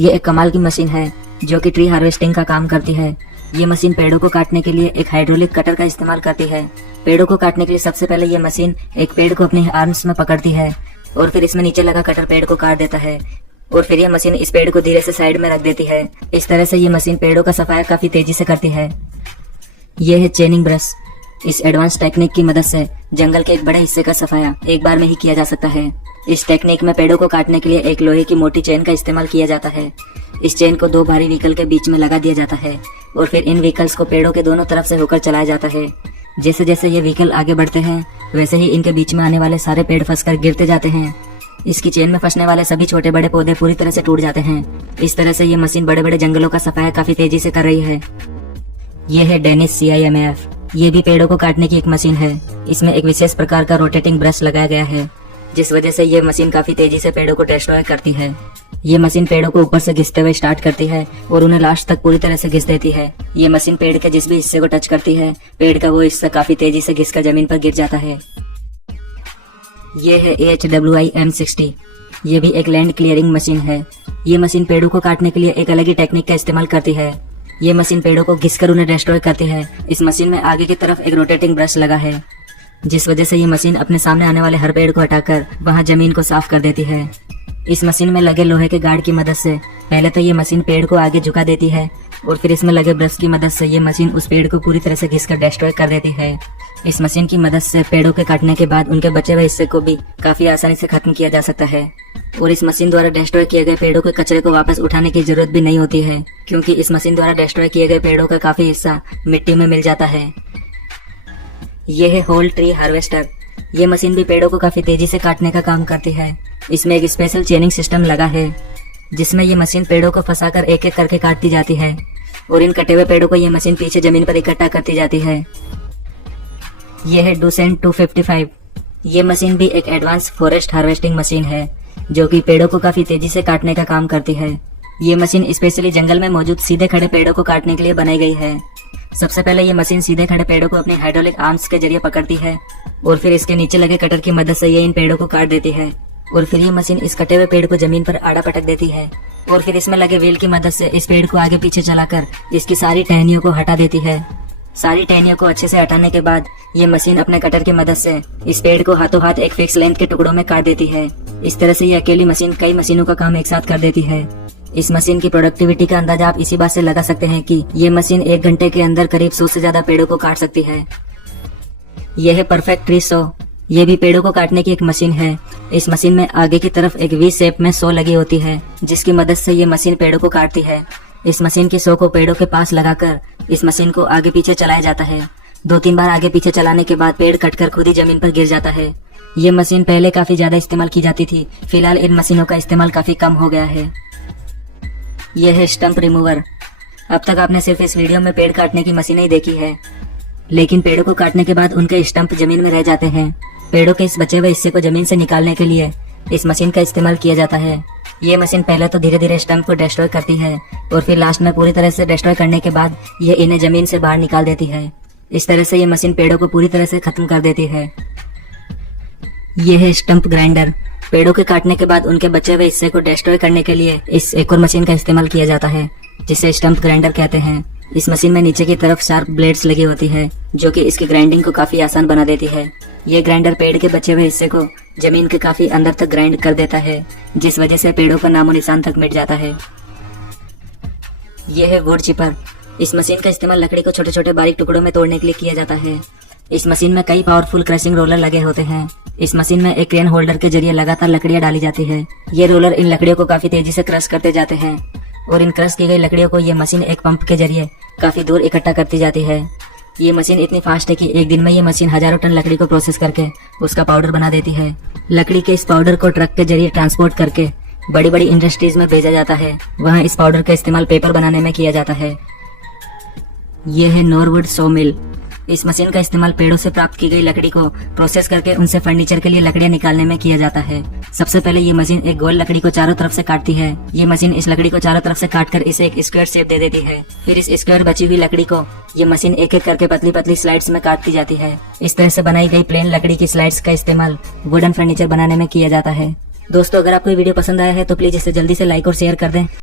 ये एक कमाल की मशीन है जो कि ट्री हार्वेस्टिंग का काम करती है। ये मशीन पेड़ों को काटने के लिए एक हाइड्रोलिक कटर का इस्तेमाल करती है। पेड़ों को काटने के लिए सबसे पहले ये मशीन एक पेड़ को अपने आर्म्स में पकड़ती है और फिर इसमें नीचे लगा कटर पेड़ को काट देता है और फिर ये मशीन इस पेड़ को धीरे से साइड में रख देती है। इस तरह से ये मशीन पेड़ों का सफाया काफी तेजी से करती है। ये है चेनिंग ब्रश। इस एडवांस टेक्निक की मदद से जंगल के एक बड़े हिस्से का सफाया एक बार में ही किया जा सकता है। इस टेक्निक में पेड़ों को काटने के लिए एक लोहे की मोटी चेन का इस्तेमाल किया जाता है। इस चेन को दो भारी व्हीकल के बीच में लगा दिया जाता है और फिर इन व्हीकल्स को पेड़ों के दोनों तरफ से होकर चलाया जाता है। जैसे जैसे ये व्हीकल आगे बढ़ते हैं वैसे ही इनके बीच में आने वाले सारे पेड़ फंसकर गिरते जाते हैं। इसकी चेन में फंसने वाले सभी छोटे बड़े पौधे पूरी तरह से टूट जाते हैं। इस तरह से ये मशीन बड़े बड़े जंगलों का सफाया काफी तेजी से कर रही है। ये है डेनिस CIMF। ये भी पेड़ों को काटने की एक मशीन है। इसमें एक विशेष प्रकार का रोटेटिंग ब्रश लगाया गया है जिस वजह से ये मशीन काफी तेजी से पेड़ों को डिस्ट्रॉय करती है। ये मशीन पेड़ों को ऊपर से घिसते हुए स्टार्ट करती है और उन्हें लास्ट तक पूरी तरह से घिस देती है। ये मशीन पेड़ के जिस भी हिस्से को टच करती है पेड़ का वो हिस्सा काफी तेजी से घिसकर जमीन पर गिर जाता है। ये है HWI M60। ये भी एक लैंड क्लियरिंग मशीन है। ये मशीन पेड़ों को काटने के लिए एक अलग ही टेक्निक का इस्तेमाल करती है। ये मशीन पेड़ों को घिसकर उन्हें डिस्ट्रॉय करती है। इस मशीन में आगे की तरफ एक रोटेटिंग ब्रश लगा है जिस वजह से ये मशीन अपने सामने आने वाले हर पेड़ को हटाकर वहां जमीन को साफ कर देती है। इस मशीन में लगे लोहे के गार्ड की मदद से पहले तो ये मशीन पेड़ को आगे झुका देती है और फिर इसमें लगे ब्रश की मदद से ये मशीन उस पेड़ को पूरी तरह से घिसकर डिस्ट्रॉय कर देती है। इस मशीन की मदद से पेड़ों के काटने के बाद उनके बचे हुए हिस्से को भी काफी आसानी से खत्म किया जा सकता है और इस मशीन द्वारा डिस्ट्रॉय किए गए पेड़ों के कचरे को वापस उठाने की जरूरत भी नहीं होती है क्योंकि इस मशीन द्वारा डिस्ट्रॉय किए गए पेड़ों का काफी हिस्सा मिट्टी में मिल जाता है। ये है होल ट्री हार्वेस्टर। ये मशीन भी पेड़ों को काफी तेजी से काटने का काम करती है। इसमें एक स्पेशल चेनिंग सिस्टम लगा है जिसमें ये मशीन पेड़ों को फंसाकर एक एक करके काटती जाती है और इन कटे हुए पेड़ों को ये मशीन पीछे जमीन पर इकट्ठा करती जाती है। ये है डुसेंट 255। ये मशीन भी एक एडवांस फॉरेस्ट हार्वेस्टिंग मशीन है जो कि पेड़ों को काफी तेजी से काटने का काम करती है। ये मशीन स्पेशली जंगल में मौजूद सीधे खड़े पेड़ों को काटने के लिए बनाई गई है। सबसे पहले ये मशीन सीधे खड़े पेड़ों को अपनी हाइड्रोलिक आर्म्स के जरिए पकड़ती है और फिर इसके नीचे लगे कटर की मदद से ये इन पेड़ों को काट देती है और फिर ये मशीन इस कटे हुए पेड़ को जमीन पर आड़ा पटक देती है और फिर इसमें लगे व्हील की मदद से इस पेड़ को आगे पीछे चलाकर इसकी सारी टहनियों को हटा देती है। सारी टहनियों को अच्छे से हटाने के बाद ये मशीन अपने कटर की मदद से इस पेड़ को हाथों हाथ एक फिक्स लेंथ के टुकड़ों में काट देती है। इस तरह से ये अकेली मशीन कई मशीनों का काम एक साथ कर देती है। इस मशीन की प्रोडक्टिविटी का अंदाजा आप इसी बात से लगा सकते हैं कि ये मशीन 1 घंटे के अंदर करीब 100 से ज्यादा पेड़ों को काट सकती है। यह है परफेक्ट ट्री सॉ। ये भी पेड़ों को काटने की एक मशीन है। इस मशीन में आगे की तरफ एक वी शेप में सॉ लगी होती है जिसकी मदद से ये मशीन पेड़ों को काटती है। इस मशीन की सॉ को पेड़ों के पास लगाकर इस मशीन को आगे पीछे चलाया जाता है। 2-3 बार आगे पीछे चलाने के बाद पेड़ कटकर खुद ही जमीन पर गिर जाता है। ये मशीन पहले काफी ज्यादा इस्तेमाल की जाती थी, फिलहाल इन मशीनों का इस्तेमाल काफी कम हो गया है। यह है स्टंप रिमूवर। अब तक आपने सिर्फ इस वीडियो में पेड़ काटने की मशीनें ही देखी है, लेकिन पेड़ों को काटने के बाद उनके स्टंप जमीन में रह जाते हैं। पेड़ों के इस बचे हुए हिस्से को जमीन से निकालने के लिए इस मशीन का इस्तेमाल किया जाता है। ये मशीन पहले तो धीरे धीरे स्टंप को डिस्ट्रॉय करती है और फिर लास्ट में पूरी तरह से डिस्ट्रॉय करने के बाद ये इन्हें जमीन से बाहर निकाल देती है। इस तरह से ये मशीन पेड़ों को पूरी तरह से खत्म कर देती है। ये है स्टंप ग्राइंडर। पेड़ों के काटने के बाद उनके बचे हुए हिस्से को डिस्ट्रॉय करने के लिए इस एक और मशीन का इस्तेमाल किया जाता है जिसे स्टंप ग्राइंडर कहते हैं। इस मशीन में नीचे की तरफ शार्प ब्लेड्स लगी होती है जो कि इसकी ग्राइंडिंग को काफी आसान बना देती है। ये ग्राइंडर पेड़ के बचे हुए हिस्से को जमीन के काफी अंदर तक ग्राइंड कर देता है जिस वजह से पेड़ों का नामो निशान तक मिट जाता है। यह है वुड चिपर। इस मशीन का इस्तेमाल लकड़ी को छोटे छोटे बारीक टुकड़ों में तोड़ने के लिए किया जाता है। इस मशीन में कई पावरफुल क्रशिंग रोलर लगे होते हैं। इस मशीन में एक क्रेन होल्डर के जरिए लगातार लकड़ियां डाली जाती है। ये रोलर इन लकड़ियों को काफी तेजी से क्रश करते जाते हैं और इन क्रश की गई लकड़ियों को ये मशीन एक पंप के जरिए काफी दूर इकट्ठा करती जाती है। ये मशीन इतनी फास्ट है कि एक दिन में ये मशीन हजारों टन लकड़ी को प्रोसेस करके उसका पाउडर बना देती है। लकड़ी के इस पाउडर को ट्रक के जरिए ट्रांसपोर्ट करके बड़ी बड़ी इंडस्ट्रीज में भेजा जाता है। वहाँ इस पाउडर का इस्तेमाल पेपर बनाने में किया जाता है। ये है नॉरवुड सॉ मिल। इस मशीन का इस्तेमाल पेड़ों से प्राप्त की गई लकड़ी को प्रोसेस करके उनसे फर्नीचर के लिए लकड़ियां निकालने में किया जाता है। सबसे पहले ये मशीन एक गोल लकड़ी को चारों तरफ से काटती है। ये मशीन इस लकड़ी को चारों तरफ से काटकर इसे एक स्क्वायर शेप दे देती है। फिर इस स्क्वायर बची हुई लकड़ी को ये मशीन एक एक करके पतली पतली स्लाइड्स में काटती जाती है। इस तरह से बनाई गई प्लेन लकड़ी की स्लाइड्स का इस्तेमाल वुडन फर्नीचर बनाने में किया जाता है। दोस्तों, अगर आपको ये वीडियो पसंद आया है तो प्लीज इसे जल्दी से लाइक और शेयर कर दें।